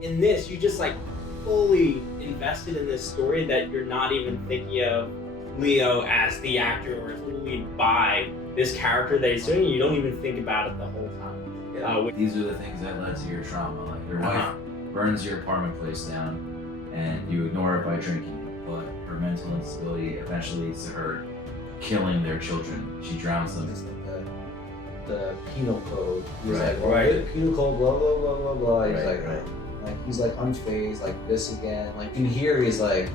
in this, you just like fully invested in this story that you're not even thinking of Leo as the actor or fully by this character that he's doing. You don't even think about it the whole time. Yeah. These are the things that led to your trauma. Like your wife burns your apartment place down and you ignore it by drinking, but her mental instability eventually leads to her killing their children. She drowns them. It's like the penal code. He's Right, like, well, right. penal code, blah, blah, blah, blah, blah. He's Right. he's like unfazed, like this again. Like in here, he's like,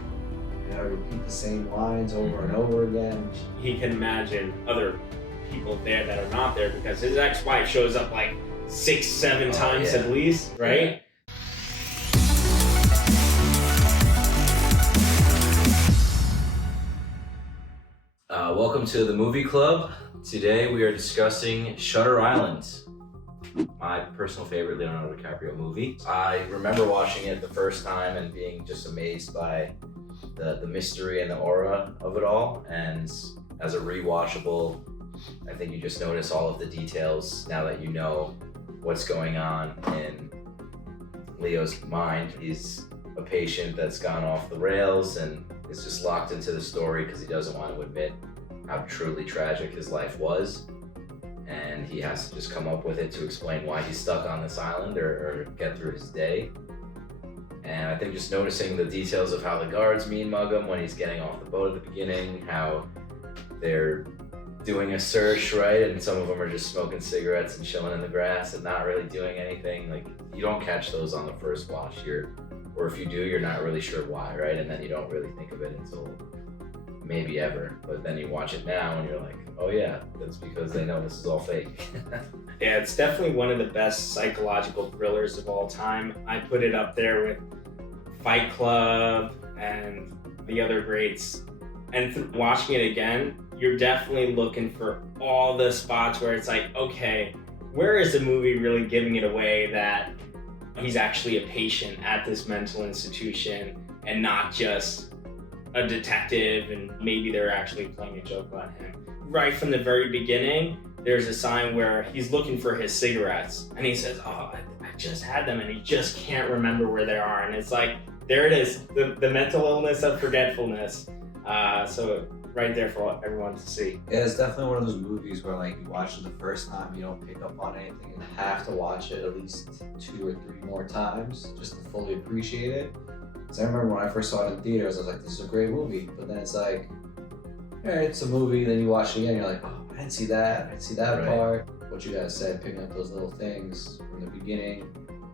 you know, repeat the same lines over and over again. He can imagine other people there that are not there because his ex-wife shows up like 6-7 times at least, right? Welcome to the movie club. Today we are discussing Shutter Island, my personal favorite Leonardo DiCaprio movie. I remember watching it the first time and being just amazed by the mystery and the aura of it all. And as a rewatchable, I think you just notice all of the details now that you know what's going on in Leo's mind. He's a patient that's gone off the rails and is just locked into the story because he doesn't want to admit how truly tragic his life was. And he has to just come up with it to explain why he's stuck on this island or get through his day. And I think just noticing the details of how the guards mean mug him when he's getting off the boat at the beginning, how they're doing a search, right? And some of them are just smoking cigarettes and chilling in the grass and not really doing anything. Like, you don't catch those on the first watch. Or if you do, you're not really sure why, right? And then you don't really think of it until maybe ever. But then you watch it now and you're like, oh yeah, that's because they know this is all fake. Yeah, it's definitely one of the best psychological thrillers of all time. I put it up there with Fight Club and the other greats. And watching it again, you're definitely looking for all the spots where it's like, okay, where is the movie really giving it away that he's actually a patient at this mental institution and not just a detective and maybe they're actually playing a joke on him. Right from the very beginning, there's a sign where he's looking for his cigarettes and he says, oh, I just had them, and he just can't remember where they are. And it's like, there it is, the mental illness of forgetfulness. So right there for everyone to see. Yeah, it's definitely one of those movies where like you watch it the first time, you don't pick up on anything and have to watch it at least 2 or 3 more times just to fully appreciate it. So I remember when I first saw it in theaters, I was like, this is a great movie. But then it's like, alright, it's a movie, then you watch it again, you're like, oh, I didn't see that Right. part. What you guys said, picking up those little things from the beginning.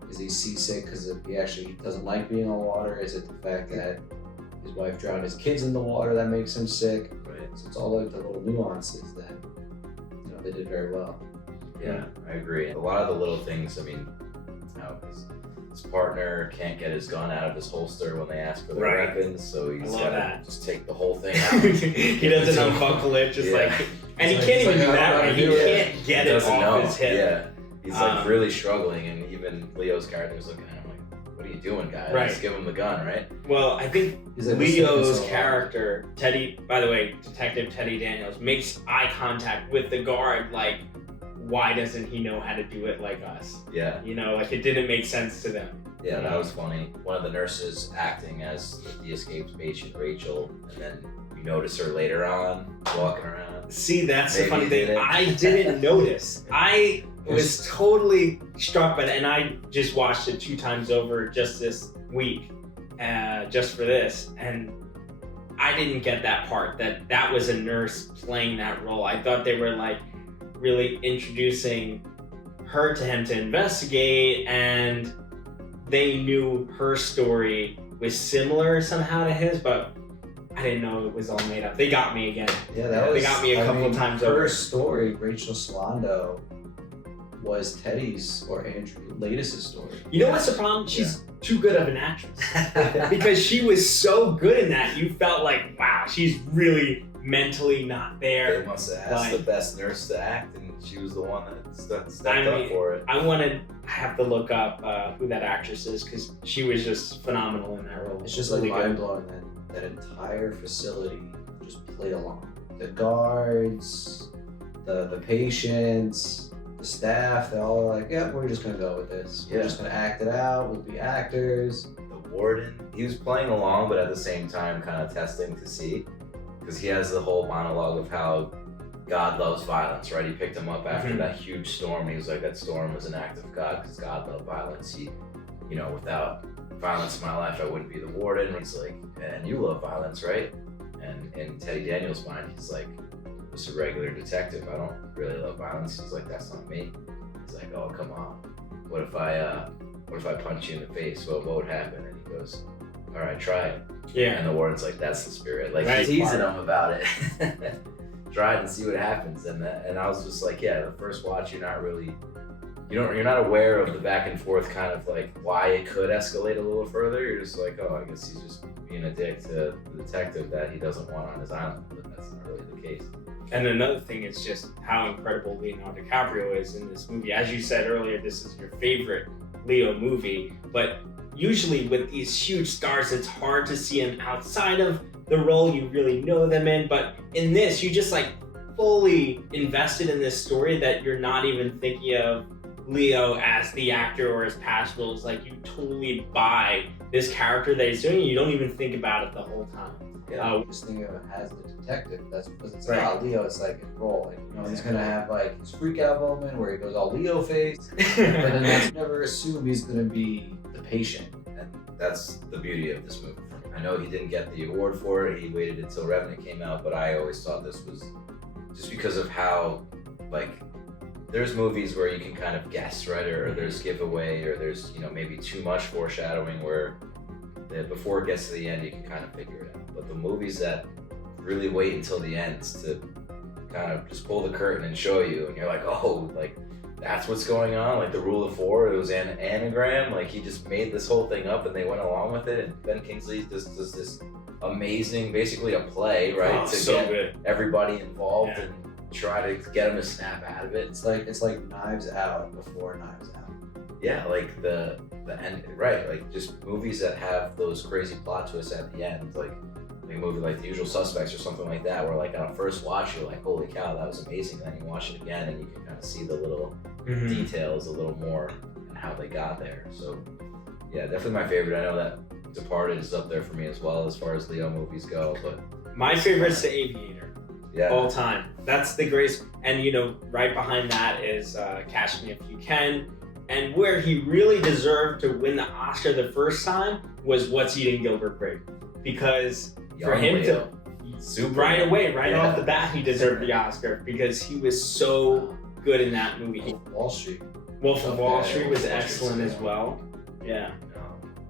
Is he seasick because he actually doesn't like being on water? Is it the fact that his wife drowned his kids in the water that makes him sick? Right. So it's all like the little nuances that, you know, they did very well. Yeah, I agree. A lot of the little things, I mean, how his partner can't get his gun out of his holster when they ask for their weapons, so he's got to just take the whole thing out. He doesn't unbuckle it, just like, and he can't even do that, right? He can't get it off his hip. Yeah, he's like really struggling, and even Leo's character is looking at him like, what are you doing, guy? Right. Just give him the gun, right? Well, I think Like, Leo's character, Teddy, by the way, Detective Teddy Daniels, makes eye contact with the guard, like, why doesn't he know how to do it like us? Yeah. You know, like it didn't make sense to them. Yeah, that was funny. One of the nurses acting as the escaped patient, Rachel, and then you notice her later on walking around. See, that's the Maybe funny you thing. didn't. I didn't notice. I was totally struck by that, and I just watched it 2 times over just this week, just for this, and I didn't get that part, that was a nurse playing that role. I thought they were like really introducing her to him to investigate, and they knew her story was similar somehow to his, but I didn't know it was all made up. They got me again. Yeah, They got me a couple of times over. Her story, Rachel Solando, was Teddy's or Andrew Lattis' story. You know what's the problem? She's too good of an actress. Because she was so good in that, you felt like, wow, she's really mentally not there. They must have asked the best nurse to act, and she was the one that stepped up for it. I have to look up who that actress is, because she was just phenomenal in that role. It's just really like mind-blowing that entire facility just played along. The guards, the patients, the staff, they all are like, yeah, we're just gonna go with this. We're Yeah. just gonna act it out. We'll be actors. The warden, he was playing along, but at the same time kind of testing to see, because he has the whole monologue of how God loves violence, right? He picked him up after that huge storm. He was like, that storm was an act of God because God loved violence. He, without violence in my life, I wouldn't be the warden. He's like, and you love violence, right? And in Teddy Daniels' mind, he's like, just a regular detective. I don't really love violence. He's like, that's not me. He's like, oh, come on. What if I punch you in the face? What would happen? And he goes, all right, try it. Yeah. And the warden's like, that's the spirit. Like, Right, he's teasing part. him about it. Try it and see what happens. And I was just like, yeah, the first watch, you're not aware of the back and forth kind of like why it could escalate a little further. You're just like, oh, I guess he's just being a dick to the detective that he doesn't want on his island. But that's not really the case. And another thing is just how incredible Leonardo DiCaprio is in this movie. As you said earlier, this is your favorite Leo movie, but usually with these huge stars, it's hard to see them outside of the role you really know them in. But in this, you just like fully invested in this story that you're not even thinking of Leo as the actor or as Pascal. It's like you totally buy this character that he's doing, and you don't even think about it the whole time. Just think of it as the detective. That's because it's Right. about Leo. It's like his role. Like, he's gonna have like his freak out moment where he goes all Leo face, but then you never assume he's gonna be the patient. And that's the beauty of this movie. I know he didn't get the award for it. He waited until Revenant came out, but I always thought this was just because of how, like, there's movies where you can kind of guess, right? Or there's giveaway, or there's, maybe too much foreshadowing where before it gets to the end, you can kind of figure it out. But the movies that really wait until the end to kind of just pull the curtain and show you, and you're like, oh, like, that's what's going on? Like the Rule of Four, it was an anagram. Like he just made this whole thing up and they went along with it. And Ben Kingsley just does this amazing, basically a play, right? To so get good. Everybody involved and try to get them to snap out of it. It's like Knives Out before Knives Out. Yeah, like the end, right? Like just movies that have those crazy plot twists at the end, like a movie like The Usual Suspects or something like that, where like on a first watch you're like, holy cow, that was amazing. And then you watch it again and you can kind of see the little details a little more and how they got there. So yeah, definitely my favorite. I know that Departed is up there for me as well as far as Leo movies go, but my favorite's The Aviator. Yeah. All time. That's the greatest. And right behind that is Catch Me If You Can. And where he really deserved to win the Oscar the first time was What's Eating Gilbert Grape. Because for him Leo. to Super right away, right Yeah. off the bat, he deserved the Oscar because he was so good in that movie. Wall Street. Wolf of Wall Yeah, Street Wolf was of Wall excellent Street's as good. well. Yeah.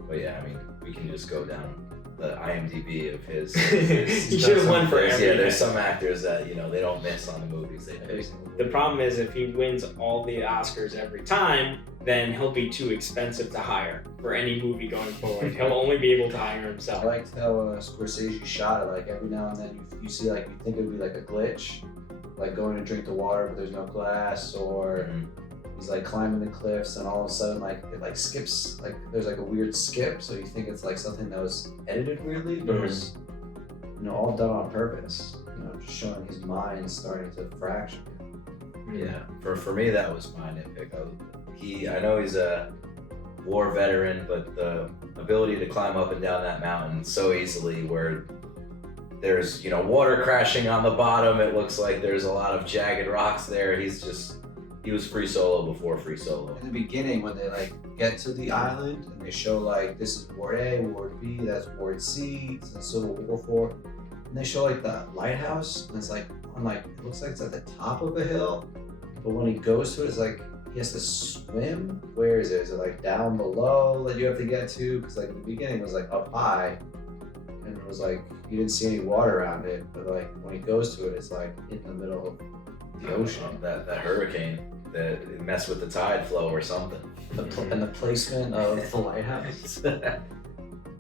But yeah, I mean, we can just go down the IMDb of his. He should have won for everything. Yeah, there's some actors that they don't miss on the movies they pick. The problem is if he wins all the Oscars every time, then he'll be too expensive to hire for any movie going forward. He'll only be able to hire I himself. liked how Scorsese shot it. Like every now and then you see like you think it would be like a glitch, like going to drink the water but there's no glass, or he's like climbing the cliffs and all of a sudden like it like skips, like there's like a weird skip, so you think it's like something that was edited weirdly, but it was all done on purpose. Just showing his mind starting to fracture. Yeah, for me that was my nitpick. I know he's a war veteran, but the ability to climb up and down that mountain so easily, where there's water crashing on the bottom, it looks like there's a lot of jagged rocks there. He was free solo before free solo. In the beginning, when they like get to the island and they show like this is Ward A, Ward B, that's Ward C, it's in Civil War 4, and they show like the lighthouse, and it's like on like it looks like it's at the top of a hill, but when he goes to it, it's like he has to swim. Where is it? Is it like down below that you have to get to? Because like the beginning was like up high, and it was like you didn't see any water around it, but like when he goes to it, it's like in the middle of the ocean. That hurricane that it messed with the tide flow or something. And the placement of the lighthouse.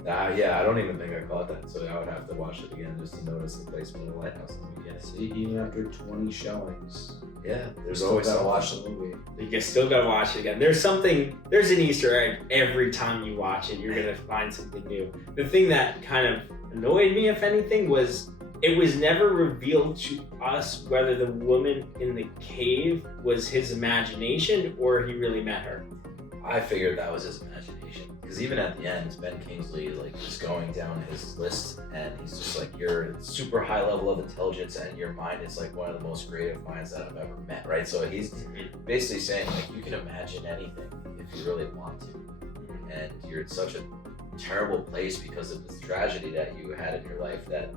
Yeah, I don't even think I caught that, so I would have to watch it again just to notice the placement of the lighthouse in the beginning. See, even after 20 showings, Yeah, there's still always gotta something. watch the movie. You still gotta watch it again. There's an Easter egg every time you watch it. You're gonna find something new. The thing that kind of annoyed me, if anything, was it was never revealed to us whether the woman in the cave was his imagination or he really met her. I figured that was his imagination. Because even at the end, Ben Kingsley like is going down his list, and he's just like, you're super high level of intelligence, and your mind is like one of the most creative minds that I've ever met, right? So he's basically saying like, you can imagine anything if you really want to, and you're in such a terrible place because of this tragedy that you had in your life that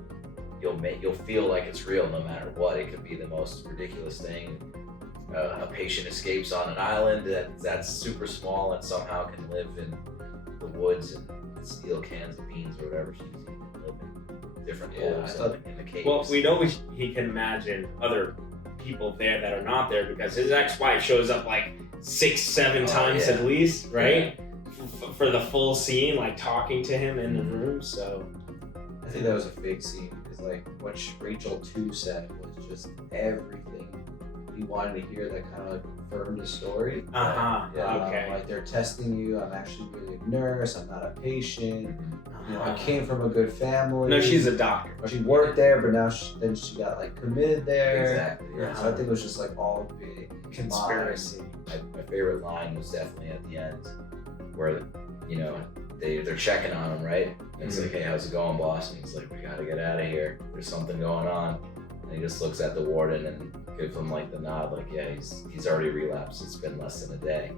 you'll feel like it's real no matter what. It could be the most ridiculous thing. A patient escapes on an island that's super small and somehow can live in the woods and steal cans of beans or whatever she's eating and live in different holes in the caves. Well, we know he can imagine other people there that are not there because his ex-wife shows up like 6-7 times at least, right? Yeah. For the full scene, like talking to him in the room. So I think that was a fake scene because like what Rachel 2 said was just everything he wanted to hear that kind of like confirmed the story. Okay. Like they're testing you. I'm actually really a nurse. I'm not a patient. You know, I came from a good family. No, she's a doctor. She worked there, but now she got like committed there. Exactly. Yeah. So I think it was just like all big conspiracy. My favorite line was definitely at the end, where they're checking on him, right? And it's like, hey, how's it going, boss? And he's like, we gotta get out of here. There's something going on. And he just looks at the warden and gives him like the nod, like, yeah, he's already relapsed. It's been less than a day.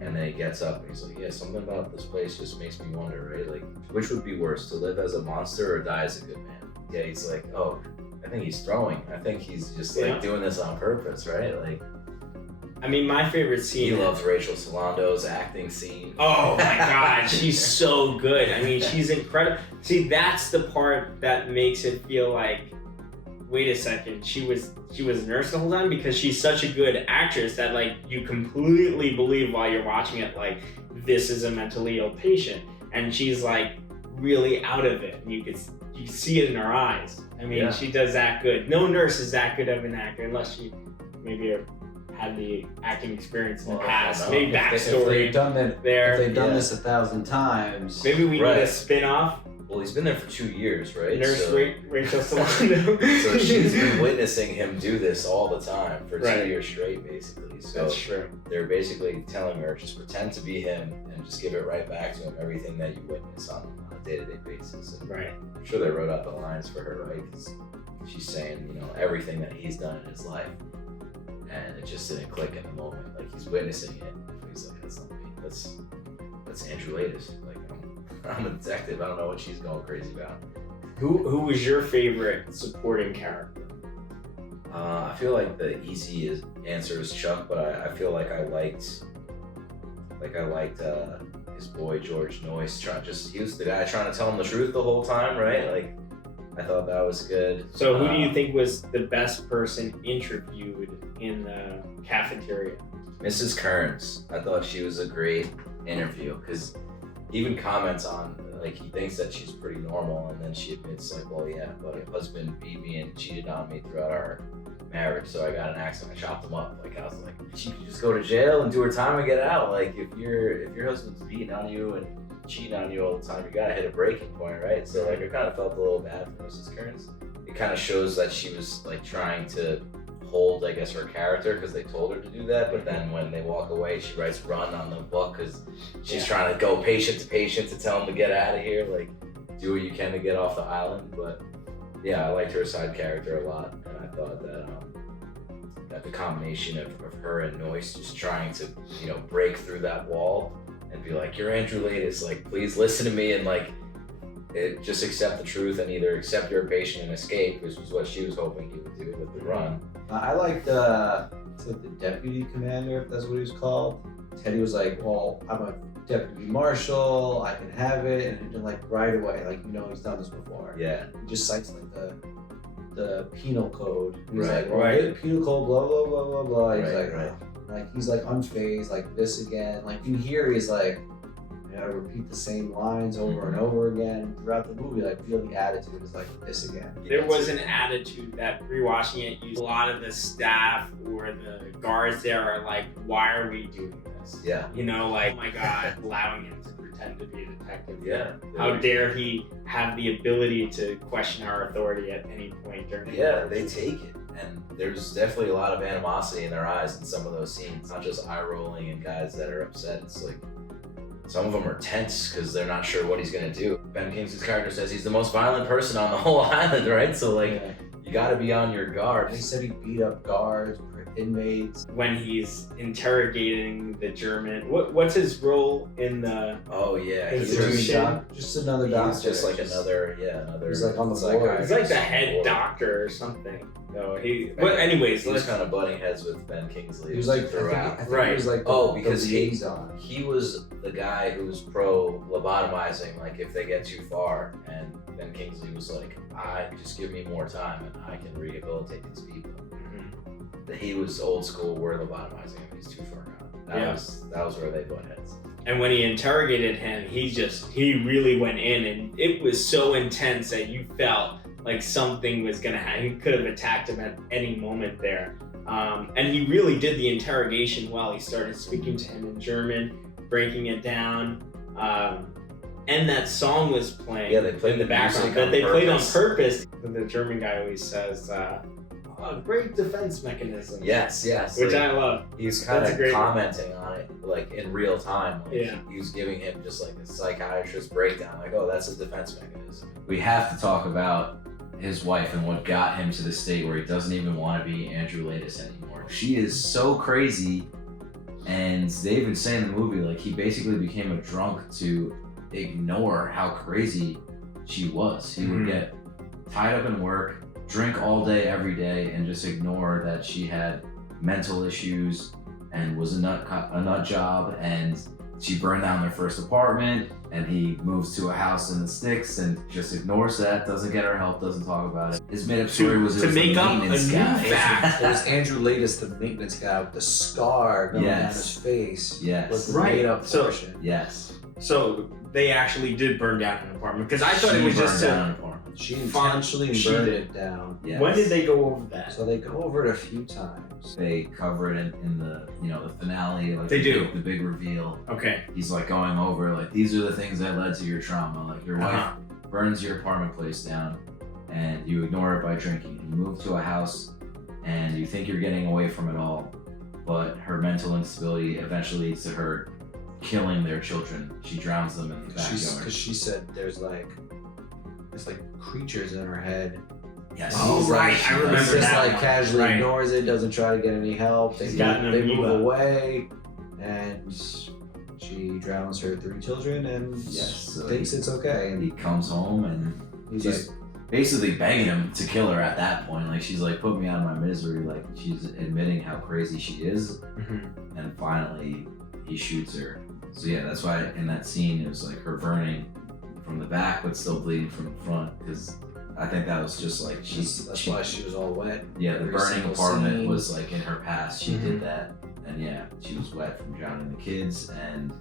And then he gets up and he's like, yeah, something about this place just makes me wonder, right? Like, which would be worse, to live as a monster or die as a good man? Yeah, he's like, oh, I think he's throwing. I think he's just like doing this on purpose, right? Like, I mean, my favorite scene. He loves Rachel Solando's acting scene. Oh my God, she's so good. I mean, she's incredible. See, that's the part that makes it feel like, wait a second, she was a nurse the whole time, because she's such a good actress that like you completely believe while you're watching it, like this is a mentally ill patient, and she's like really out of it, and you see it in her eyes. I mean, she does that good. No nurse is that good of an actor unless she maybe had the acting experience in the past, maybe backstory. If they've done that, there. If they've done this 1,000 times, maybe we need a spin-off. Well, he's been there for 2 years, right? Nurse Rachel Solano. So she's been witnessing him do this all the time for 2 years straight, basically. So that's true. They're basically telling her, just pretend to be him and just give it right back to him, everything that you witness on a day-to-day basis. And I'm sure they wrote out the lines for her, right? Because she's saying, everything that he's done in his life. And it just didn't click in the moment. Like, he's witnessing it. He's like, that's not me. That's Andrew Latis. Like, I'm a detective. I don't know what she's going crazy about. Who was your favorite supporting character? I feel like the easy answer is Chuck, but I feel like I liked his boy George Noyce. He was the guy trying to tell him the truth the whole time, right? Like, I thought that was good. So who do you think was the best person interviewed in the cafeteria? Mrs. Kearns. I thought she was a great interview, because he even comments on, like, he thinks that she's pretty normal, and then she admits, like, well, yeah, but her husband beat me and cheated on me throughout our marriage, so I got an accident, I chopped him up. Like, I was like, she could just go to jail and do her time and get out. Like, if your husband's beating on you and cheating on you all the time, you gotta hit a breaking point, right? So like, I kind of felt a little bad for Mrs. Kearns. It kind of shows that she was like trying to hold, I guess, her character because they told her to do that, but then when they walk away, she writes "run" on the book because she's trying to go patient to patient to tell them to get out of here, like do what you can to get off the island. But yeah, I liked her side character a lot, and I thought that the combination of her and Noyce just trying to break through that wall and be like, you're Andrew Latis, like, please listen to me, and like, just accept the truth and either accept your patient and escape, which was what she was hoping he would do with the run. I liked the deputy commander, if that's what he was called. Teddy was like, well, I'm a deputy marshal, I can have it, and like right away, like, he's done this before. Yeah. He just cites like the penal code. He's right, like, well, penal code, blah, blah, blah, blah, blah. He's he's like unfazed, like this again. Like you hear he's like, I gotta repeat the same lines over and over again throughout the movie. Like, feel the attitude is like this again. There was an attitude that rewatching it, a lot of the staff or the guards there are like, why are we doing this? Yeah. Like, oh my God, allowing him to pretend pretend to be a detective. Yeah. How dare he have the ability to question our authority at any point during the Yeah, course. they take it. And there's definitely a lot of animosity in their eyes in some of those scenes. Not just eye rolling and guys that are upset. It's like some of them are tense because they're not sure what he's gonna do. Ben Kingsley's character says he's the most violent person on the whole island, right? So like, you gotta be on your guard. And he said he beat up guards, inmates. When he's interrogating the German, what's his role in the? Oh yeah, He's he doing was, shit. Just another doctor. he's just like another. He's like on the psychiatrist board. He's like the on head board. doctor or something. No, he. But anyways, He was let's. kind of butting heads with Ben Kingsley. He was like, throughout. I think Right. he was like, Oh, the because liaison. he was the guy who was pro lobotomizing, like if they get too far, and Ben Kingsley was like, I just give me more time and I can rehabilitate these people. Mhm. He was old school, we're lobotomizing him, he's too far gone. That was where they butt heads. And when he interrogated him, he really went in, and it was so intense that you felt like something was gonna happen. He could have attacked him at any moment there. And he really did the interrogation well. He started speaking to him in German, breaking it down. And that song was playing. Yeah, they played in the the background. music That on they played on purpose. purpose. The German guy always says, great defense mechanism. Yes, Which like, I love. he was kind That's a of great- commenting on it like in real time. Like, Yeah. he was giving him just like a psychiatrist breakdown, like, oh, that's a defense mechanism. We have to talk about his wife and what got him to the state where he doesn't even want to be Andrew Latis anymore. She is so crazy, and they even say in the movie, like, he basically became a drunk to ignore how crazy she was. He would Mhm. get tied up in work, drink all day every day, and just ignore that she had mental issues and was a nut job, and she burned down their first apartment, and he moves to a house in the sticks and just ignores that, doesn't get her help, doesn't talk about it. His made up story was it to was make the up a maintenance new guy. fact. It was Andrew Latis, the maintenance guy with the scar going down Yes. his face. Yes. Was the Right. made up So- portion. Yes. So they actually did burn down an apartment because I thought She it was burned just down a. an apartment. She Fun- intentionally she burned did. it down. Yes. When did they go over that? So they go over it a few times. They cover it in the the finale, like They the do. the big reveal. Okay. He's like going over like these are the things that led to your trauma. Like your wife Uh-huh. burns your apartment place down, and you ignore it by drinking. You move to a house, and you think you're getting away from it all, but her mental instability eventually leads to her killing their children. She drowns them in the backyard. Because she said there's like creatures in her head. Yes. Oh, He's right, like, I remember He's just that like one. casually Right. ignores it, doesn't try to get any help. She's They, got an they move amoeba. away, and she drowns her 3 children and Yes, so thinks it's okay. And he comes home and He's she's like, basically begging him to kill her at that point. Like she's like, put me out of my misery. Like she's admitting how crazy she is. And finally he shoots her. So yeah, that's why in that scene it was like her burning from the back but still bleeding from the front, because I think that was just like that's why she was all wet. yeah, the Every burning single apartment scene. was like in her past. She Mhm. did that, and yeah, she was wet from drowning the kids, and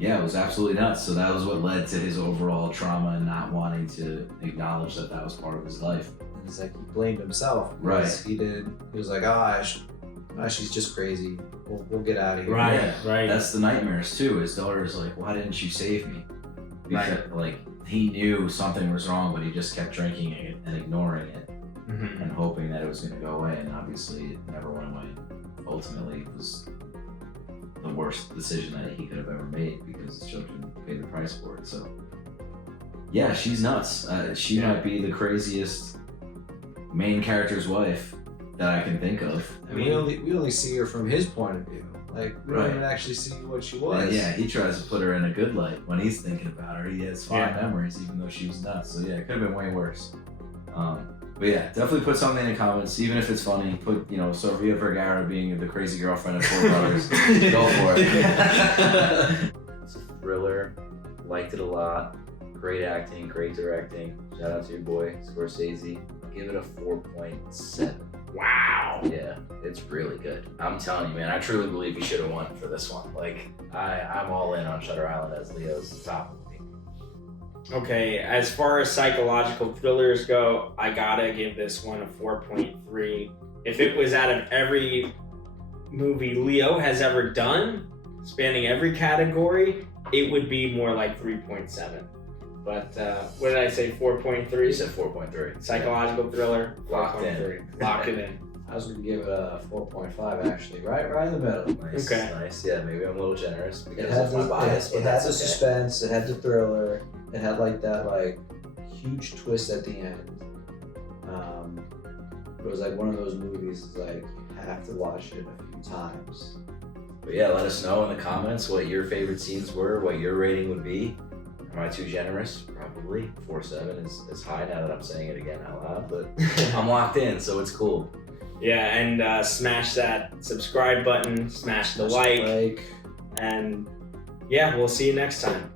yeah, it was absolutely nuts. So that was what led to his overall trauma and not wanting to acknowledge that that was part of his life. And it's like he blamed himself. Right. because He was like, she's just crazy. We'll get out of here. Right. Yeah, Right. That's the nightmares too. His daughter's like, why didn't you save me? Because like he knew something was wrong, but he just kept drinking it and ignoring it Mhm. and hoping that it was going to go away. And obviously, it never went away. Ultimately, it was the worst decision that he could have ever made because his children paid the price for it. So yeah, she's nuts. She Yeah. might be the craziest main character's wife that I can think of. And we only see her from his point of view. Like we Right. don't even actually see what she was. Yeah, he tries to put her in a good light when he's thinking about her. He has fond Yeah. memories, even though she was nuts. So yeah, it could have been way worse. But yeah, definitely put something in the comments, even if it's funny. Put Sofia Vergara being the crazy girlfriend of Four Brothers. Go for it. It's a thriller. Liked it a lot. Great acting, great directing. Shout out to your boy Scorsese. Give it a 4.7. Wow. Yeah, it's really good. I'm telling you, man, I truly believe he should have won for this one. Like, I'm all in on Shutter Island as Leo's top movie. Okay, as far as psychological thrillers go, I gotta give this one a 4.3. If it was out of every movie Leo has ever done, spanning every category, it would be more like 3.7. But what did I say? You 4.3. said 4.3. Psychological thriller. Locked in. 4.3. Locked it in. I was gonna give it a 4.5 actually, right in the middle. Nice, Okay. nice. Yeah, maybe I'm a little generous It because had of my bias, it but had that's the okay. suspense, it had the thriller, it had like that like huge twist at the end. It was like one of those movies like you have to watch it a few times. But yeah, let us know in the comments what your favorite scenes were, what your rating would be. Am I too generous? Probably. 4.7 is high now that I'm saying it again out loud, but I'm locked in, so it's cool. Yeah, and smash that subscribe button, smash the like, and yeah, we'll see you next time.